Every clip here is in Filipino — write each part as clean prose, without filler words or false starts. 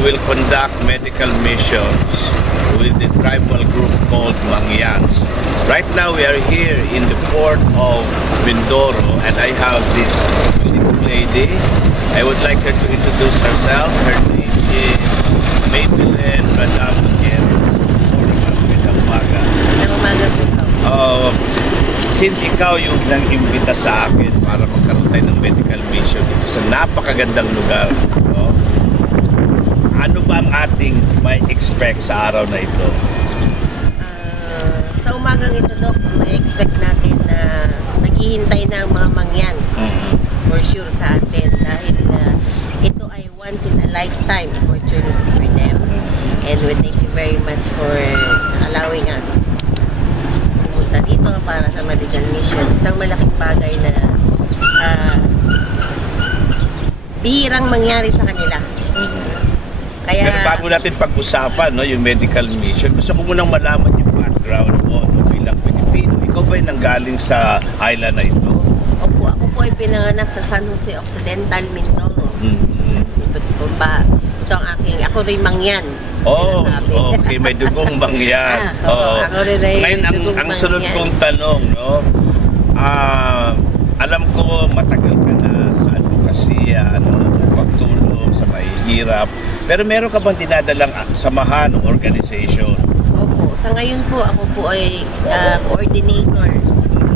will conduct medical missions with the tribal group called Mangyans. Right now we are here in the port of Mindoro, and I have this beautiful lady. I would like her to introduce herself. Her name is Maybelline Madam since ikaw yung nang-imbita sa akin para magkaroon tayo ng medical mission dito sa napakagandang lugar, no? Ano ba ang ating may expect sa araw na ito? Sa umagang ito, Doc, may expect natin na naghihintay na ang mga mangyan. For sure sa atin dahil ito ay once in a lifetime opportunity for them. And we thank you very much for allowing us pumunta dito para sa medical mission. Isang malaking bagay na bihirang mangyari sa kanila. Kaya, pero bago natin pag-usapan, no, yung medical mission, gusto ko munang malaman yung background mo, no, bilang Pilipino. Ikaw ba ay nanggaling sa island na ito? Opo, ako po ay pinanganak sa San Jose Occidental, Mindoro. Ito ang aking, ako rin mangyan. Oh, okay, may dugong mangyan. Ako rin ay ngayon, ang sunod kong tanong, no, alam ko matagal ka na sa advokasya, no, pagtulong sa mahihirap. Pero meron ka bang dinadalang samahan o organization? Opo, sa ngayon po ako po ay coordinator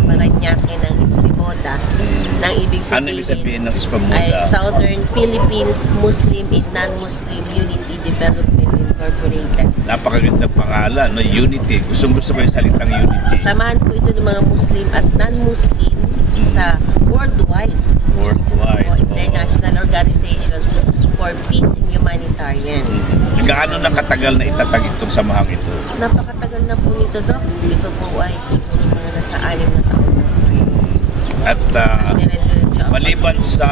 Paranaque ng Ispimoda. Nang ibig sabihin, ano ibig sabihin ng Ispimoda? Ay Southern Philippines Muslim and Non-Muslim Unity Development Incorporated. Napakagandang pangalan, no? Unity. Gusto ko yung salitang unity. Samahan po ito ng mga Muslim at non-Muslim sa worldwide international organization for peace and humanitarian. Gaano na katagal na itatag itong samahang ito? Napakatagal na po nito, Doc. Ito po ay siguro mga nasa 6 na taon na. At maliban sa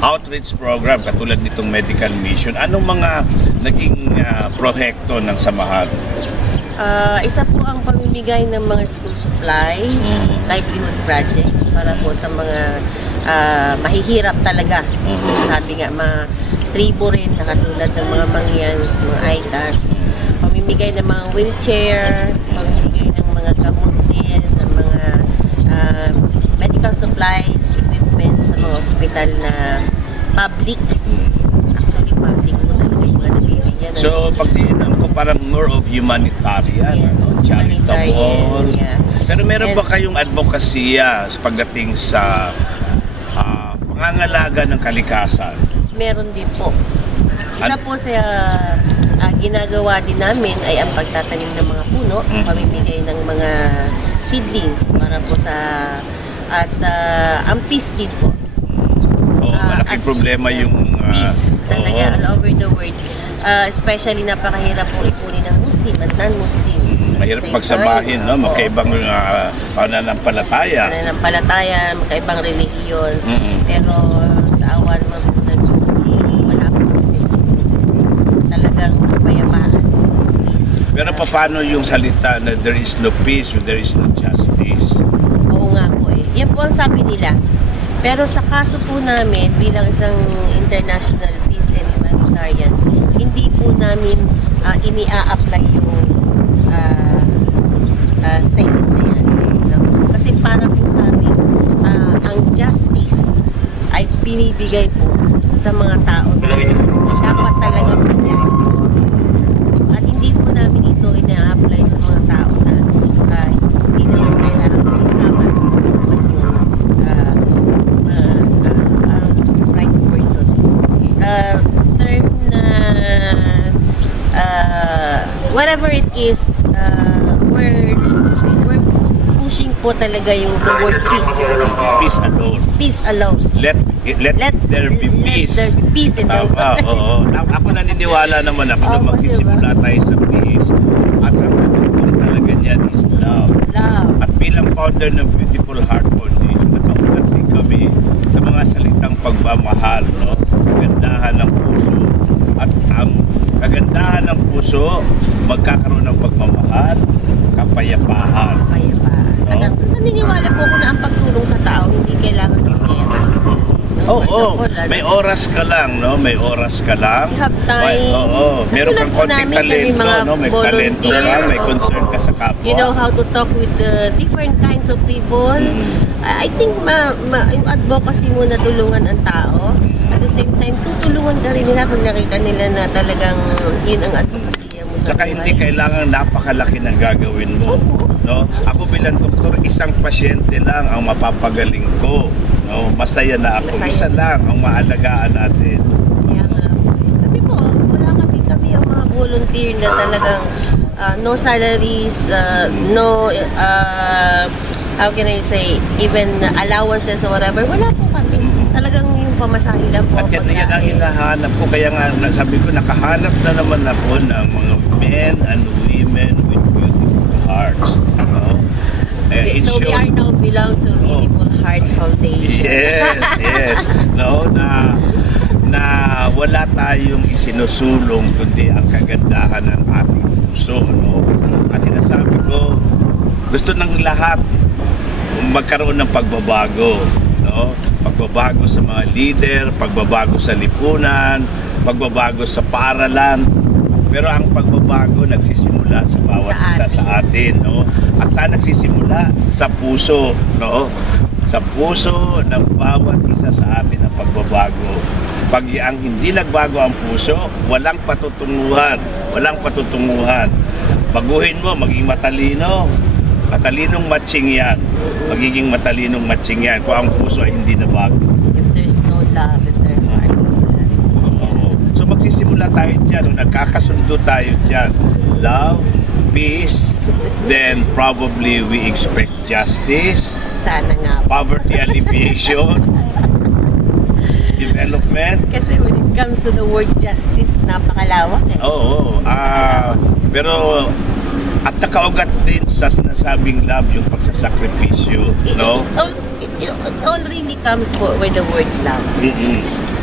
outreach program katulad nitong medical mission, anong mga naging proyekto ng samahan? Isa po ang pamimigay ng mga school supplies, livelihood projects para po sa mga mahihirap talaga. Sabi nga, mga tribo rin na katulad ng mga mangyans, mga aitas. Pamimigay ng mga wheelchair, pamimigay ng mga gamot din, ng mga medical supplies, equipment sa mga hospital na public. Actually, public po talaga yung mga nabibigyan. So, pag tinanong ko, parang more of humanitarian, yes, ano? Charitable. Yeah. Pero meron ba kayong advokasya pagdating sa pangangalaga ng kalikasan? Meron din po. Isa po sa ginagawa din namin ay ang pagtatanim ng mga puno, pamimigay ng mga seedlings para po sa at ang peace din po. Malaking problema yung peace talaga all over the world. Especially napakahirap po ipunin ng Muslim at non-Muslims. Mahirap pagsamahin, no? Magkaibang pananampalataya. Magkaibang relihiyon. Pero sa awa naman po ng Diyos, wala po talagang kapayapaan. Peace. Pero paano yung salita na there is no peace when there is no justice? Oo nga po eh. Yan po ang sabi nila. Pero sa kaso po namin, bilang isang international peace and humanitarian, hindi po namin ini-a-apply yung saying na yan. No? Kasi para po sa amin, ang justice ay binibigay po sa mga tao na dapat talaga bigyan. At hindi po namin ito ina-apply sa mga tao na hindi naman kailangan isama sa right word doon. Term na whatever it is, we're pushing po talaga yung the word peace. Peace alone. Peace alone. Let there be peace. Let there be peace in the world. Oo. Ako naniniwala naman ako na magsisimula tayo sa peace. At ang katulad talaga niyan is love. At bilang founder ng Beautiful Heart Foundation, nakaulat din kami sa mga salitang pagmamahal, no? Kagandahan ng puso. At ang kagandahan ng puso, magkakaroon ng pagmamahal, kapayapaan. No? Naniniwala po ko na ang pagtulong sa tao hindi kailangan ng pera. No? For example, may oras ka lang, no? May oras ka lang. You have time. Meron kang konting talento, no? May talento ka, may concern ka sa kapwa. You know how to talk with the different kinds of people. I think yung advocacy mo na tulungan ang tao. At the same time, tutulungan ka rin nila pag nakita nila na talagang yun ang advocacy mo sa Saka hindi kailangan napakalaki ng gagawin mo. No? Ako bilang doktor, isang pasyente lang ang mapapagaling ko. No? Masaya na ako. Isa lang ang maalagaan natin. Kaya nga. Sabi po, wala kami ang mga volunteer na talagang no salaries, no, how can I say, even allowances or whatever. Wala po kami. Talagang yung pamasahe lang po. At yan ang hinahanap ko. Kaya nga, sabi ko, nakahanap na naman ako ng mga men and women with beautiful hearts. No? So we are now belong to Beautiful Heart Foundation. Yes. No, na wala tayong isinusulong kundi ang kagandahan ng ating puso, no? Kasi nasabi ko, gusto ng lahat magkaroon ng pagbabago, no? Pagbabago sa mga leader, pagbabago sa lipunan, pagbabago sa paaralan. Pero ang pagbabago nagsisimula sa bawat isa sa atin, no? At saan nagsisimula? Sa puso, no? Sa puso ng bawat isa sa atin ang pagbabago. Pag ang hindi nagbago ang puso, walang patutunguhan. Walang patutunguhan. Baguhin mo, maging matalino. Matalinong matching yan. Magiging matalinong matching yan kung ang puso ay hindi na bago. If there's no love in their heart. So magsisimula tayo dyan, nagkakasundo tayo dyan. Love, peace, then probably we expect justice, Sana nga. poverty alleviation, development. Kasi when it comes to the word justice, napakalawak eh. Pero at nakaugat din sa sinasabing love yung pagsasakripisyo, no? It all really comes with the word love.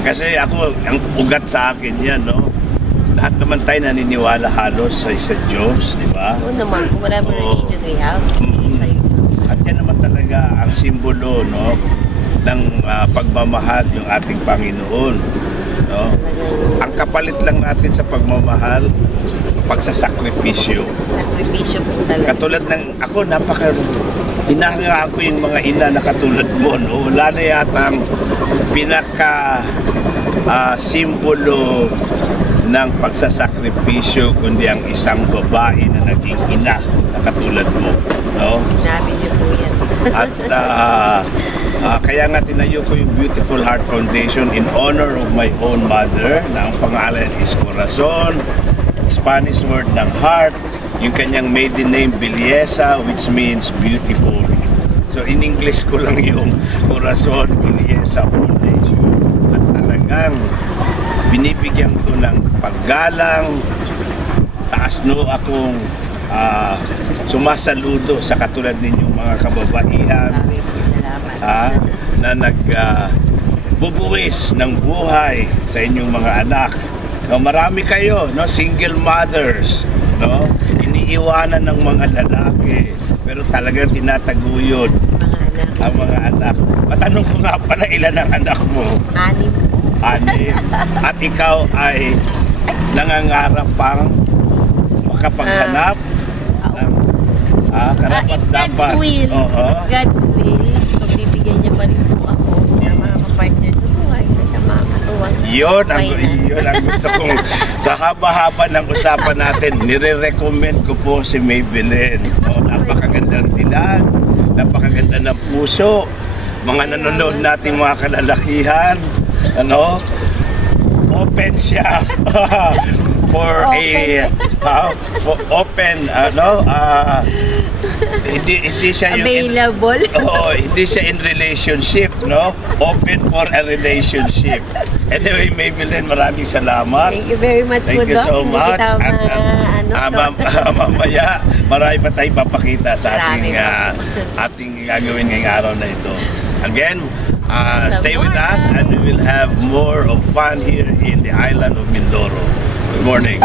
Kasi ako, ang ugat sa akin yan, no? Lahat naman tayo naniniwala halos sa Diyos, di ba? Oo naman, whatever religion we have, isa yun. At yan naman talaga ang simbolo, no? Ng pagmamahal ng ating Panginoon, no? Ang kapalit lang natin sa pagmamahal, pagsasakripisyo. Sakripisyo po talaga. Katulad ng ako, hinahanga ako yung mga ina na katulad mo, no? Wala na yatang pinaka simbolo ng pagsasakripisyo kundi ang isang babae na naging ina na katulad mo, no? Sinabi niyo po yan. At kaya nga tinayo ko yung Beautiful Heart Foundation in honor of my own mother na ang pangalan is Corazon, Spanish word ng heart, yung kanyang maiden name Biliesa, which means beautiful. So in English ko lang yung Corazon Biliesa Foundation. At talagang binibigyan ko ng paggalang, taas no akong sumasaludo sa katulad ninyong mga kababaihan na nagbubuwis ng buhay sa inyong mga anak. No, marami kayo, no, single mothers, no, iniiwanan ng mga lalaki, pero talagang tinataguyod ang mga anak. Matanong ko nga pala, ilan ang anak mo? 6. At ikaw ay nangangarap pang makapaghanap ng if God's will, God's will, so bibigyan niya pa rin po ako ng mga partner sa buhay na siya makakatuwang. Yun ang gusto kong sa haba-haba ng usapan natin, nire-recommend ko po si Maybelline. Napakaganda ng dilag, napakaganda ng puso, mga nanonood nating mga kalalakihan, ano, open siya for hindi siya yung available. Hindi siya in relationship, no? Open for a relationship. Anyway, Maybelline, maraming salamat. Thank you very much. Thank you so much. Mamaya, marami pa tayong papakita sa ating gagawin ngayong araw na ito. Again, stay with us and we will have more of fun here in the island of Mindoro. Good morning.